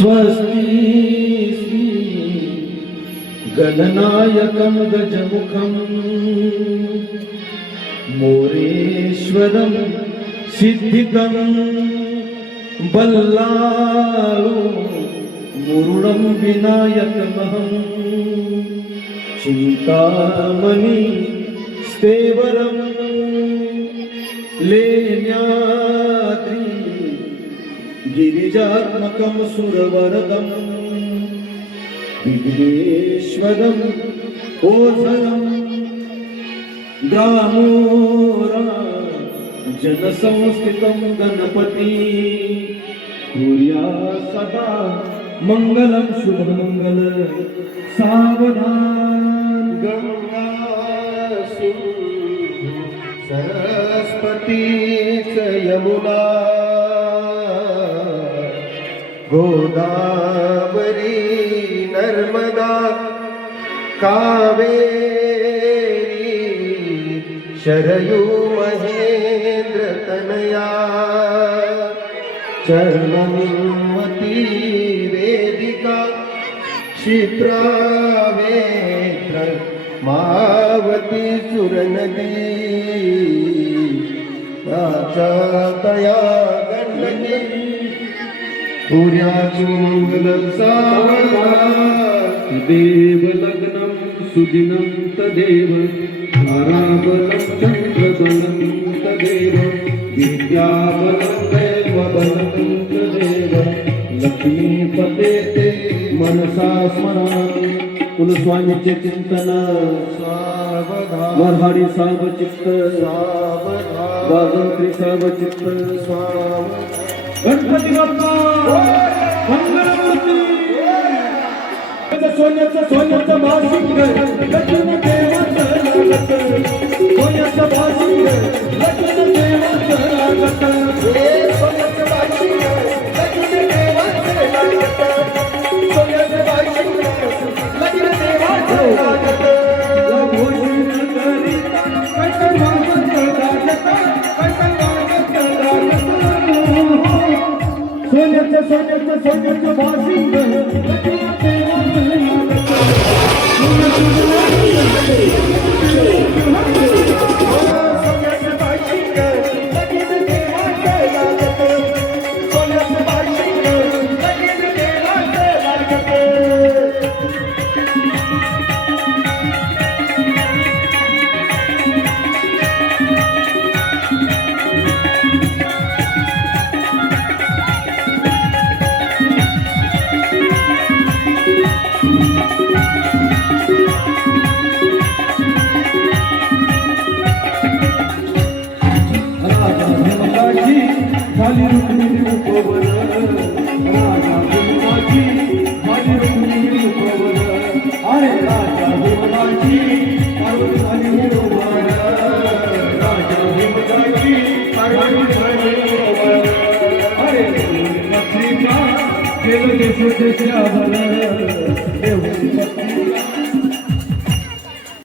स्वस्ति श्री गणनायकं गजमुखं मोरेश्वरं सिद्धिदं बल्लाळु मुरुडं विनायकमहं चिंतामणि स्तेवरं लेण्याद्रि गिरिजात्मकं सुरवरदं विघ्नेश्वरं ओझरं दामोरा जनसंस्थितं गणपति कुर्या सदा मंगलं शुभमंगल सावधान गंगा सिंधु सरस्वती च यमुना गोदावरी नर्मदा कावेरी शरयू महेंद्र तनया चर्मवती वेदिका क्षिप्रावेत्र मावती सुरनदी तया गण्डकी सूर्याचं मंगलं सावधान देव लग्नं सुदिनं तदेव ताराबलं चंद्रबलं तदेव विद्याबलं दैवबलं तदेव लक्ष्मीपते ते मनसा स्मरण कुलस्वामीचे चिंतन सावधान वरहाडी साव चित्त सावधान वाजंत्री साव चित्त सावधान गणपती बाप्पा मंगलमूर्ती सोन्याचं भासिंग लग्न देवाचं लागत सोन्याचं भासिंग लग्न देवाचं लागत सोन्याचं भासिंग लग्न देवाचं लागत सोन्याचं भासिंग लग्न देवाचं लागत सोन्याचं भासिंग खाली रुक्मिणी उपवन राजा भीमाची खाली रुक्मिणी उपवन आहे राजा भीमाची पार्वती खाली